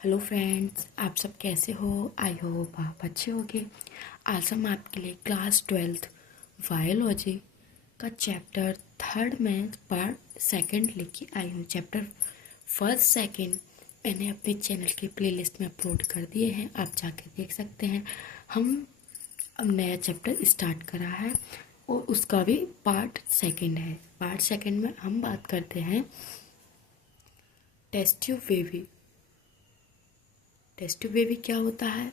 Hello friends, आप सब कैसे हो? आई होप आप अच्छे होंगे। आज हम आपके लिए क्लास 12th बायोलॉजी का चैप्टर 3 में पार्ट 2 लेके आई हूँ। चैप्टर 1, 2 मैंने अपने चैनल की प्लेलिस्ट में अपलोड कर दिए हैं, आप जाके देख सकते हैं। हम अब नया चैप्टर स्टार्ट करा है और उसका भी पार्ट 2 है। पार्ट 2 में हम बात करते हैं test tube baby. Test tube baby क्या होता है,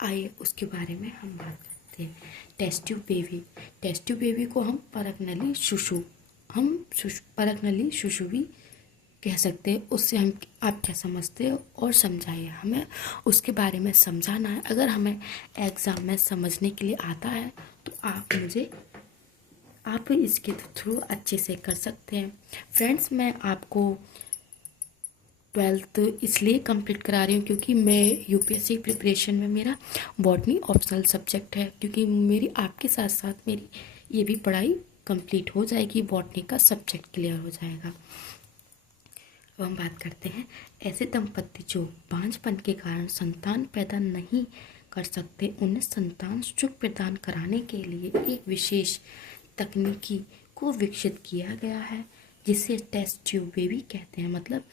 आइए उसके बारे में हम बात करते हैं। टेस्ट ट्यूब बेबी को हम परगनली शिशु भी कह सकते हैं। उससे हम आप क्या समझते हो और समझाइए, हमें उसके बारे में समझाना है। अगर हमें एग्ज़ाम में समझने के लिए आता है तो आप इसके थ्रू अच्छे से कर सकते हैं। फ्रेंड्स, मैं आपको 12th इसलिए कंप्लीट करा रही हूँ क्योंकि मैं यूपीएससी प्रिपरेशन में मेरा बॉटनी ऑप्शनल सब्जेक्ट है, क्योंकि मेरी आपके साथ साथ मेरी ये भी पढ़ाई कंप्लीट हो जाएगी, बॉटनी का सब्जेक्ट क्लियर हो जाएगा। अब हम बात करते हैं ऐसे दंपत्ति जो बांझपन के कारण संतान पैदा नहीं कर सकते, उन्हें संतान सुख प्रदान कराने के लिए एक विशेष तकनीकी को विकसित किया गया है, जिसे टेस्ट ट्यूब बेबी कहते हैं। मतलब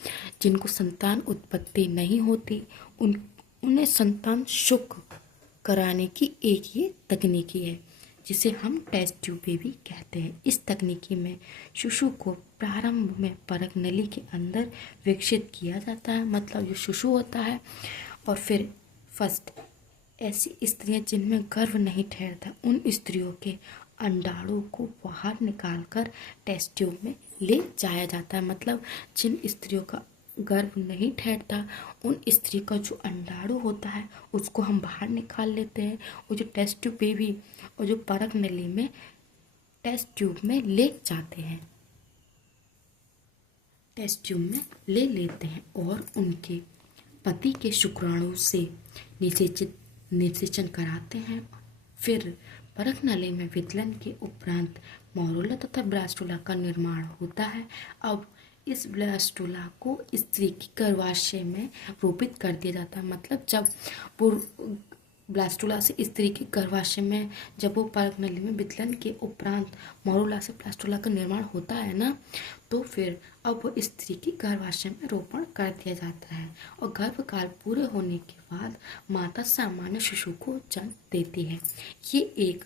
जिनको संतान उत्पत्ति नहीं होती, उन्हें संतान सुख कराने की एक ये तकनीकी है, जिसे हम टेस्ट ट्यूब बेबी कहते हैं। इस तकनीकी में शिशु को प्रारंभ में परक नली के अंदर विकसित किया जाता है। मतलब जो शिशु होता है, और फिर फर्स्ट ऐसी स्त्रियां जिनमें गर्भ नहीं ठहरता, उन स्त्रियों के अंडाणु को बाहर निकालकर टेस्ट ट्यूब में ले जाया जाता है। मतलब जिन स्त्रियों का गर्भ नहीं ठहरता, उन स्त्री का जो अंडाणु होता है उसको हम बाहर निकाल लेते हैं, और जो टेस्ट ट्यूब बेबी और जो परक नली में टेस्ट ट्यूब में ले जाते हैं, टेस्ट ट्यूब में ले लेते हैं और उनके पति के शुक्राणु से निषेचन कराते हैं। फिर परख नली में वितलन के उपरांत मोरुला तथा ब्लास्टुला का निर्माण होता है। अब इस ब्लास्टुला को स्त्री की गर्भाशय में रोपित कर दिया जाता है। मतलब जब वो ब्लास्टुला से स्त्री के गर्भाशय में जब वो परक नली में वितलन के उपरांत मोरुला से ब्लास्टुला का निर्माण होता है ना, तो फिर अब वो स्त्री की गर्भाशय में रोपण कर दिया जाता है, और गर्भकाल पूरे होने के बाद माता सामान्य शिशु को जन्म देती है। ये एक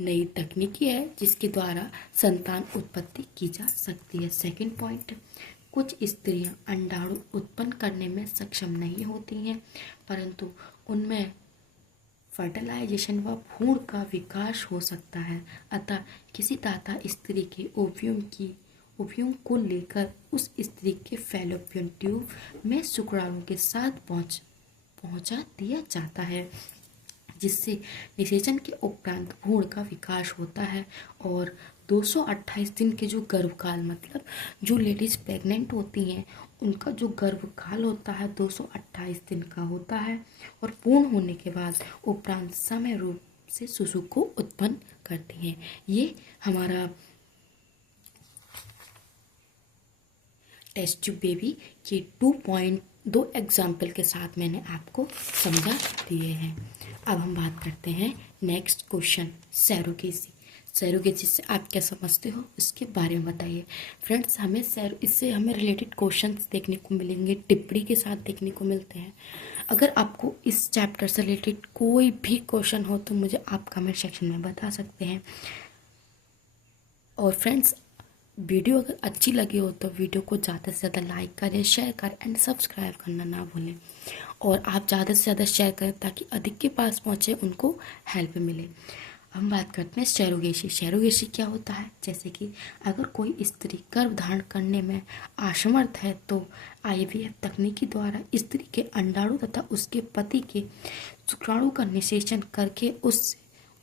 नई तकनीकी है जिसके द्वारा संतान उत्पत्ति की जा सकती है। सेकंड पॉइंट, कुछ स्त्रियां अंडाणु उत्पन्न करने में सक्षम नहीं होती हैं, परंतु उनमें फर्टिलाइजेशन व भ्रूण का विकास हो सकता है। अतः किसी दाता स्त्री के ओव्यूम को लेकर उस स्त्री के फैलोपियन ट्यूब में शुक्राणु के साथ पहुंचा दिया जाता है, जिससे निषेचन के उपरांत भ्रूण का विकास होता है। और 228 दिन के जो गर्भकाल, मतलब जो लेडीज प्रेग्नेंट होती हैं उनका जो गर्भकाल होता है 228 दिन का होता है, और पूर्ण होने के बाद उपरांत समय रूप से शिशु को उत्पन्न करती हैं। ये हमारा टेस्ट ट्यूब बेबी के 2 एग्जाम्पल के साथ मैंने आपको समझा दिए हैं। अब हम बात करते हैं नेक्स्ट क्वेश्चन, सैरोगेसी से आप क्या समझते हो इसके बारे में बताइए। फ्रेंड्स, इससे हमें रिलेटेड क्वेश्चंस देखने को मिलेंगे, टिप्पणी के साथ देखने को मिलते हैं। अगर आपको इस चैप्टर से रिलेटेड कोई भी क्वेश्चन हो तो मुझे आप कमेंट सेक्शन में बता सकते हैं। और फ्रेंड्स, वीडियो अगर अच्छी लगी हो तो वीडियो को ज़्यादा से ज़्यादा लाइक करें, शेयर करें एंड सब्सक्राइब करना ना भूलें। और आप ज़्यादा से ज़्यादा शेयर करें ताकि अधिक के पास पहुँचे, उनको हेल्प मिले। हम बात करते हैं सैरोगेसी क्या होता है। जैसे कि अगर कोई स्त्री गर्भ धारण करने में असमर्थ है तो आईवीएफ तकनीकी द्वारा स्त्री के अंडाणु तथा उसके पति के शुक्राणु का निषेचन करके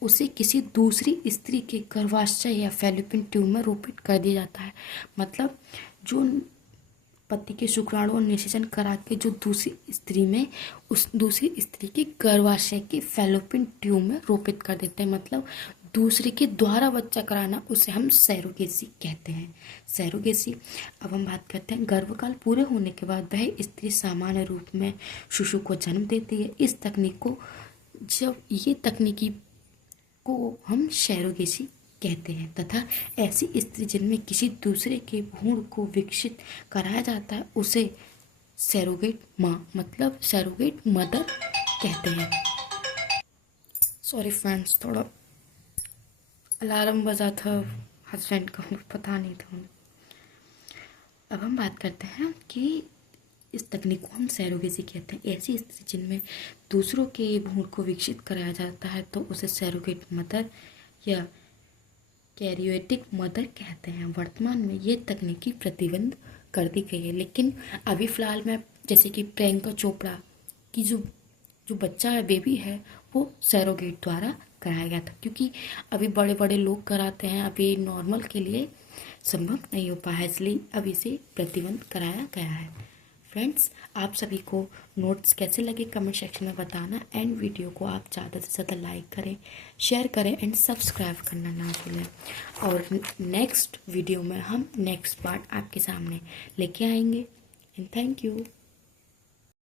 उसे किसी दूसरी स्त्री के गर्भाशय या फैलोपियन ट्यूब में रोपित कर दिया जाता है। मतलब जो पति के शुक्राणु और निषेचन करा के जो दूसरी स्त्री के गर्भाशय के फैलोपियन ट्यूब में रोपित कर देते हैं। मतलब दूसरे के द्वारा बच्चा कराना, उसे हम सैरोगेसी कहते हैं। सैरोगेसी। अब हम बात करते हैं गर्भकाल पूरे होने के बाद वह स्त्री सामान्य रूप में शिशु को जन्म देती है। इस तकनीक को तकनीकी को हम सैरोगेसी कहते हैं तथा ऐसी स्त्री जिनमें किसी दूसरे के भ्रूण को विकसित कराया जाता है उसे सैरोगेट माँ मतलब सैरोगेट मदर कहते हैं। सॉरी फ्रेंड्स, थोड़ा अलार्म बजा था हस्बैंड का, पता नहीं था। अब हम बात करते हैं कि इस तकनीक को हम सैरोगेसी कहते हैं। ऐसी स्त्री जिनमें दूसरों के भ्रूण को विकसित कराया जाता है तो उसे सैरोगेट मदर या कैरियोटिक मदर कहते हैं। वर्तमान में ये तकनीकी प्रतिबंध कर दी गई है, लेकिन अभी फ़िलहाल में जैसे कि प्रियंका चोपड़ा की जो बच्चा है, बेबी है, वो सैरोगेट द्वारा कराया गया था, क्योंकि अभी बड़े बड़े लोग कराते हैं, अभी नॉर्मल के लिए संभव नहीं हो पाया, इसलिए अभी इसे प्रतिबंध कराया गया है। फ्रेंड्स, आप सभी को नोट्स कैसे लगे कमेंट सेक्शन में बताना, एंड वीडियो को आप ज़्यादा से ज़्यादा लाइक करें, शेयर करें एंड सब्सक्राइब करना ना भूलें। और नेक्स्ट वीडियो में हम नेक्स्ट पार्ट आपके सामने लेके आएंगे। And thank you.